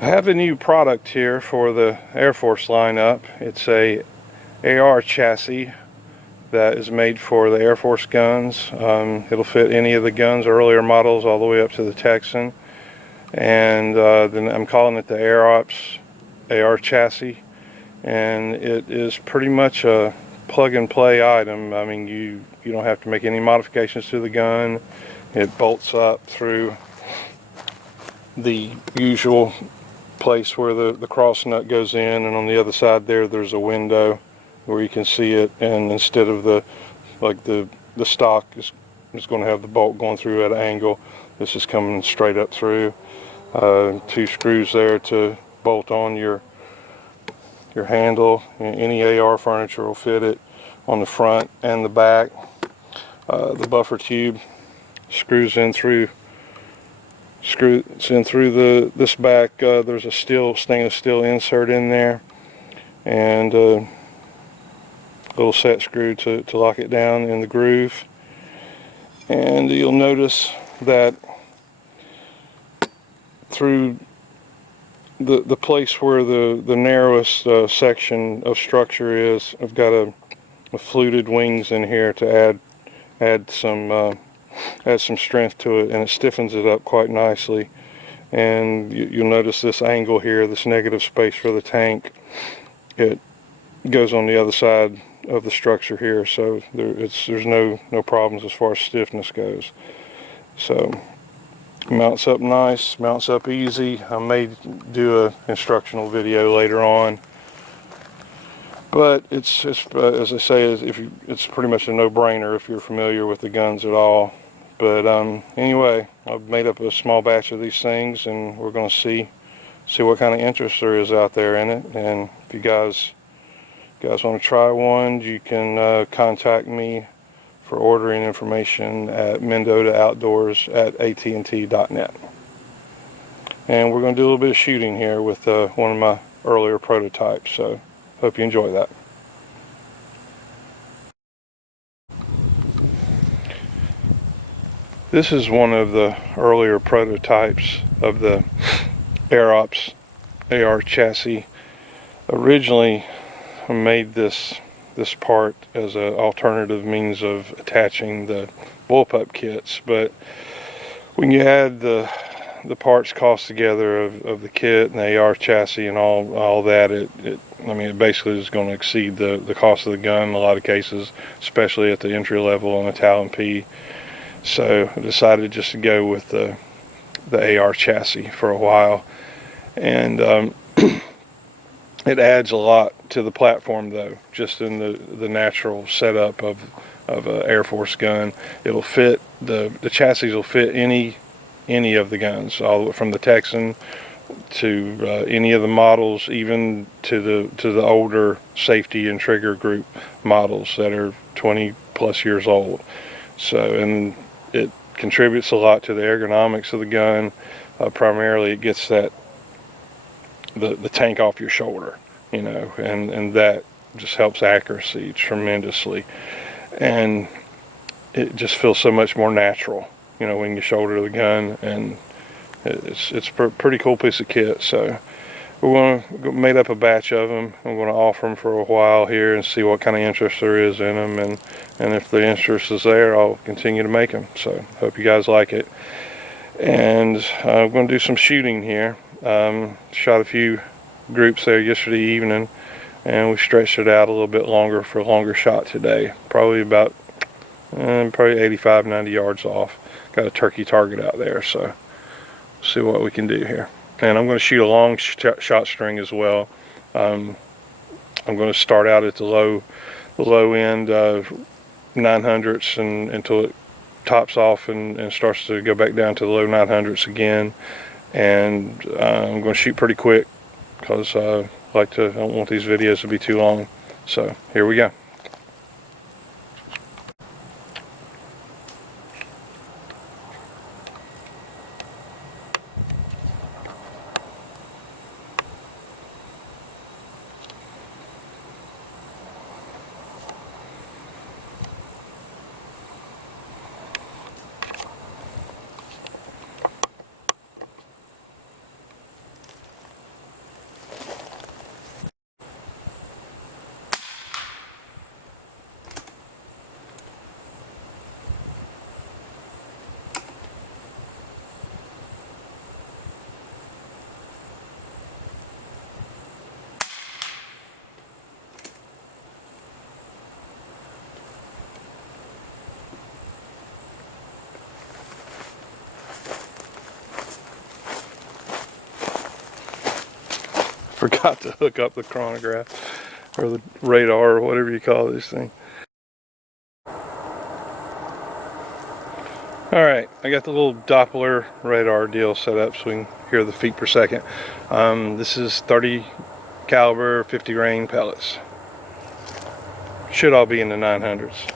I have a new product here for the AirForce lineup. It's a AR chassis that is made for the AirForce Guns. It'll fit any of the guns, earlier models, all the way up to the Texan. And then I'm calling it the AirOps AR Chassis. And it is pretty much a plug and play item. I mean, you don't have to make any modifications to the gun. It bolts up through the usual place where the cross nut goes in, and on the other side there's a window where you can see it, and instead of the stock is going to have the bolt going through at an angle, this is coming straight up through. 2 screws there to bolt on your handle. Any AR furniture will fit it on the front and the back. The buffer tube screws in through this back. There's a stainless steel insert in there, and a little set screw to lock it down in the groove. And you'll notice that through the place where the narrowest section of structure is, I've got a fluted wings in here to add some strength to it, and it stiffens it up quite nicely. And you'll notice this angle here, this negative space for the tank, it goes on the other side of the structure here, so there's no problems as far as stiffness goes. So mounts up nice, mounts up easy. I may do a instructional video later on, but it's as I say, it's pretty much a no-brainer if you're familiar with the guns at all. But anyway, I've made up a small batch of these things, and we're going to see what kind of interest there is out there in it. And if you guys want to try one, you can contact me for ordering information at mendotaoutdoors@att.net. And we're going to do a little bit of shooting here with one of my earlier prototypes, so hope you enjoy that. This is one of the earlier prototypes of the AirOps AR Chassis. Originally, I made this part as an alternative means of attaching the bullpup kits, but when you add the parts cost together of the kit and the AR chassis and all that, it basically is going to exceed the cost of the gun in a lot of cases, especially at the entry level on a Talon P. So I decided just to go with the AR chassis for a while, and it adds a lot to the platform, though, just in the natural setup of an Air Force gun. It'll fit, the chassis will fit any of the guns, all from the Texan to any of the models, even to the older safety and trigger group models that are 20 plus years old. So, and it contributes a lot to the ergonomics of the gun. Primarily it gets the tank off your shoulder, and that just helps accuracy tremendously, and it just feels so much more natural, when you shoulder the gun, and it's a pretty cool piece of kit. So we're going to made up a batch of them. I'm going to offer them for a while here and see what kind of interest there is in them, and if the interest is there, I'll continue to make them. So hope you guys like it. And I'm going to do some shooting here. Shot a few groups there yesterday evening, and we stretched it out a little bit longer for a longer shot today. Probably about 85-90 yards off. Got a turkey target out there, so see what we can do here. And I'm going to shoot a long shot string as well. I'm going to start out at the low end 900s until it tops off and starts to go back down to the low 900s again. And I'm going to shoot pretty quick because I don't want these videos to be too long. So here we go. Forgot to hook up the chronograph or the radar or whatever you call this thing. Alright, I got the little Doppler radar deal set up so we can hear the feet per second. This is 30 caliber 50 grain pellets. Should all be in the 900s.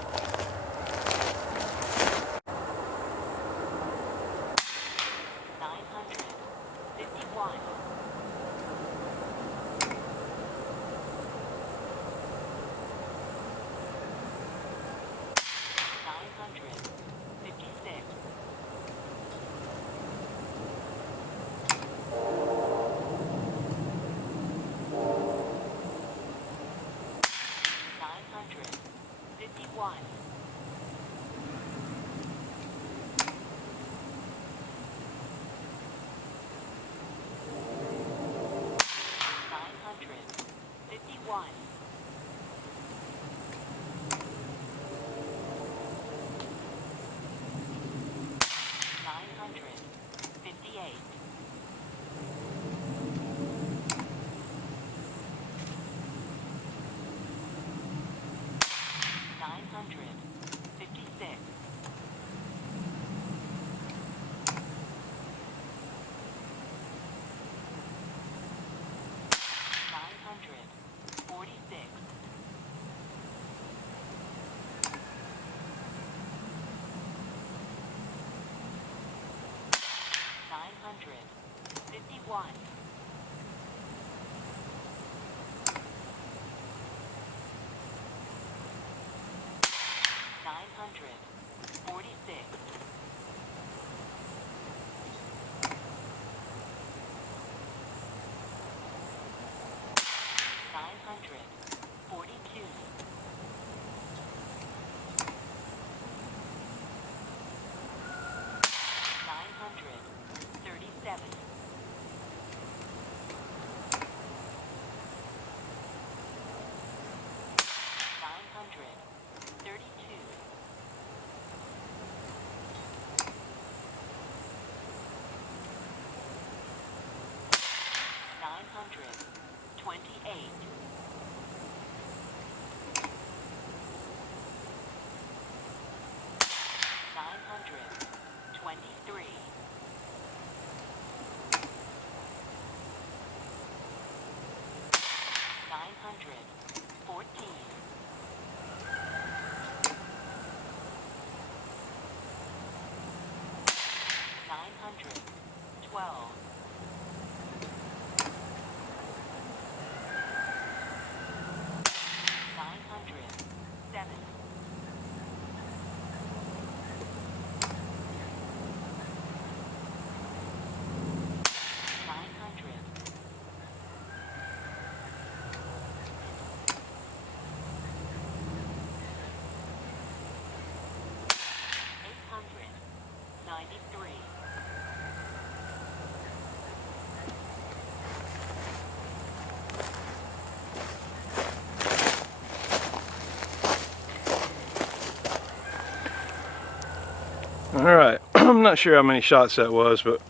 Alright, I'm not sure how many shots that was, but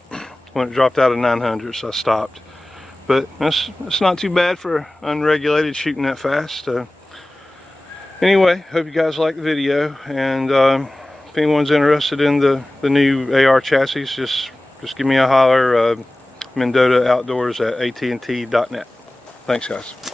when it dropped out of 900s, I stopped. But that's not too bad for unregulated shooting that fast. Anyway, hope you guys like the video, and if anyone's interested in the new AR chassis, just give me a holler. Mendotaoutdoors at AT&T.net. Thanks, guys.